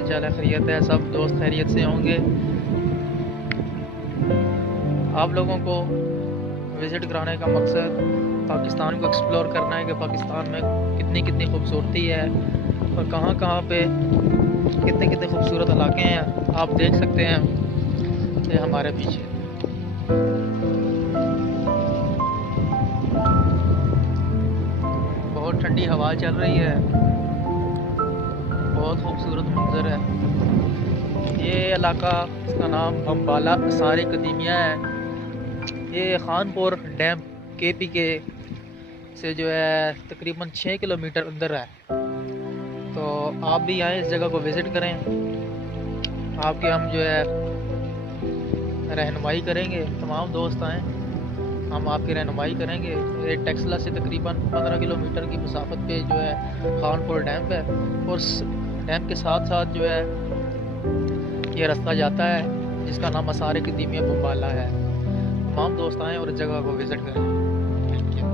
हाल चाल है? खैरियत है? सब दोस्त खैरियत से होंगे। आप लोगों को विज़िट कराने का मकसद पाकिस्तान को एक्सप्लोर करना है कि पाकिस्तान में कितनी कितनी खूबसूरती है और कहाँ कहाँ पे कितने कितने खूबसूरत इलाके हैं। आप देख सकते हैं ये हमारे पीछे बहुत ठंडी हवा चल रही है, बहुत खूबसूरत मंजर है। ये इलाका, इसका नाम बम्बाला आसार कदीमिया है। ये खानपुर डैम KPK से जो है तकरीबन 6 किलोमीटर अंदर है। तो आप भी आएँ, इस जगह को विज़िट करें। आपके हम जो है रहनुमाई करेंगे। तमाम दोस्त आएँ, हम आपकी रहनुमाई करेंगे। ये टेक्सला से तकरीबन 15 किलोमीटर की मसाफत पे जो है खानपुर डैम है और डैम के साथ साथ जो है ये रास्ता जाता है जिसका नाम आसार कदीमिया बम्बाला है। तमाम दोस्त आएँ और इस जगह को विज़िट करें। Thank you.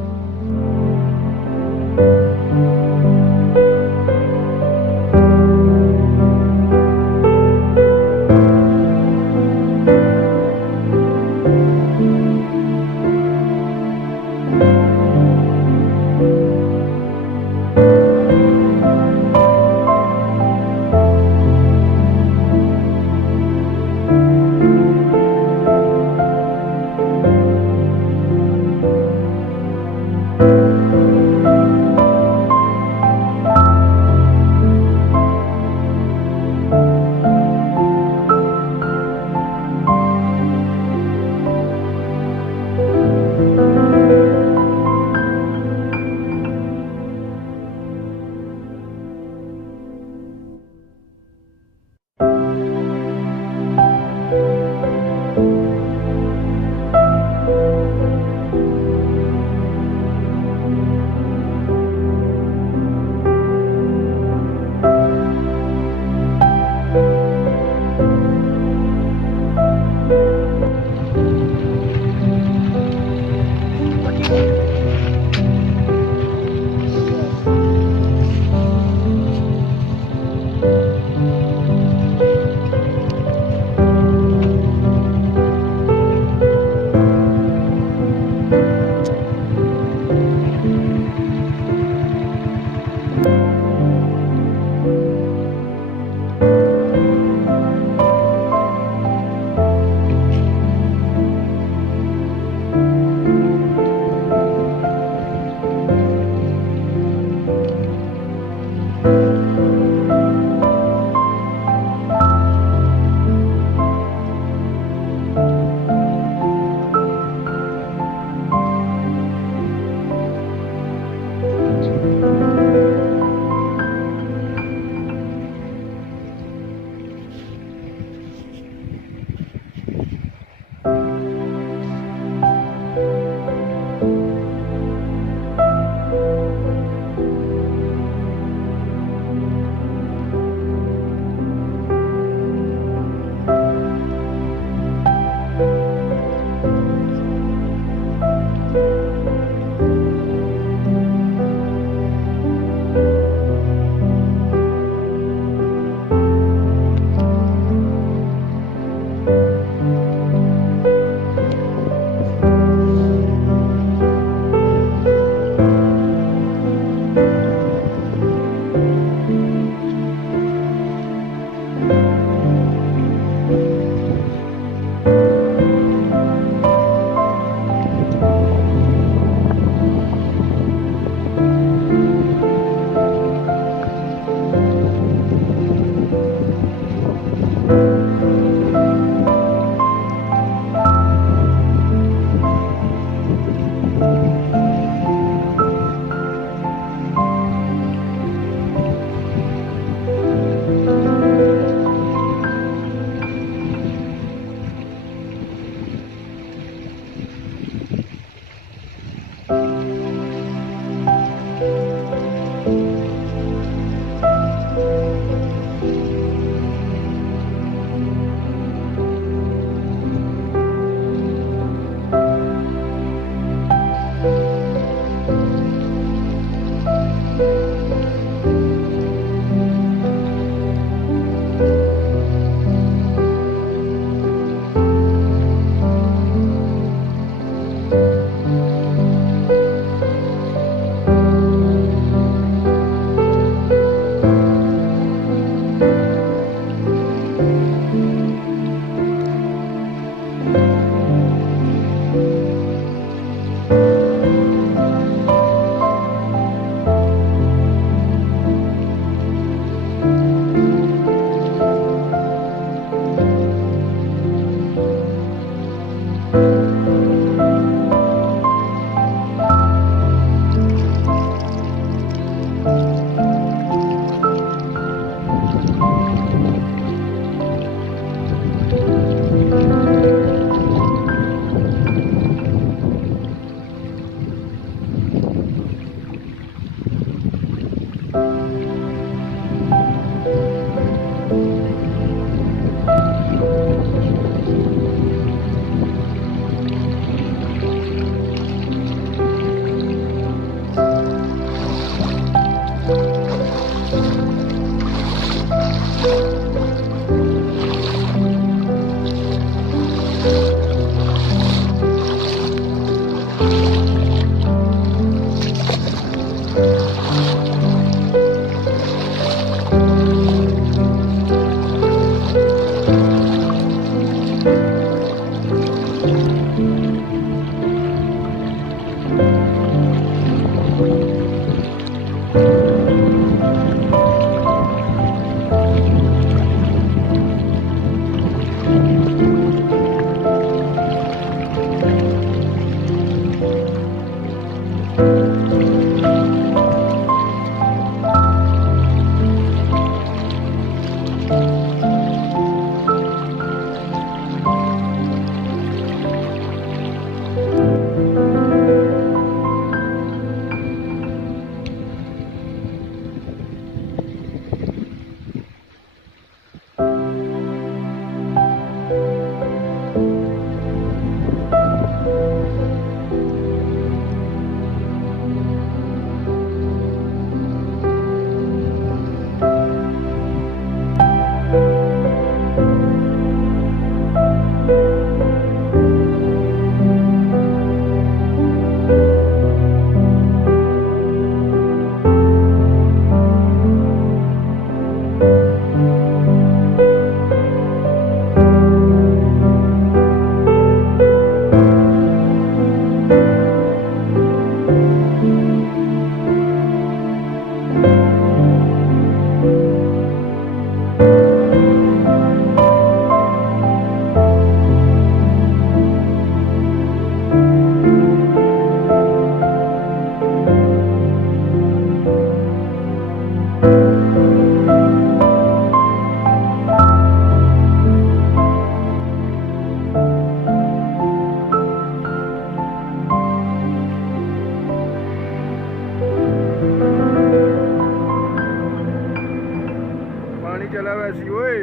ला वैसी ओए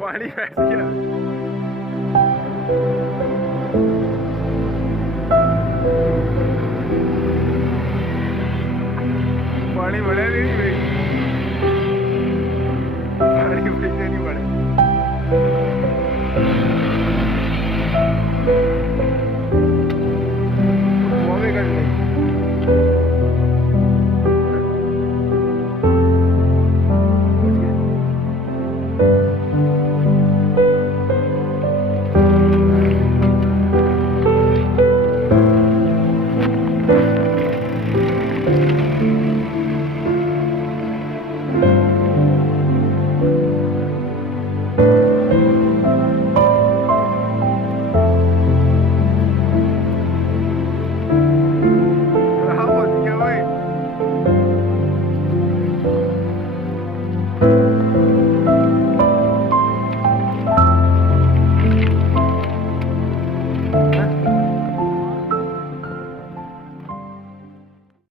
पानी बैठ गया पानी बड़े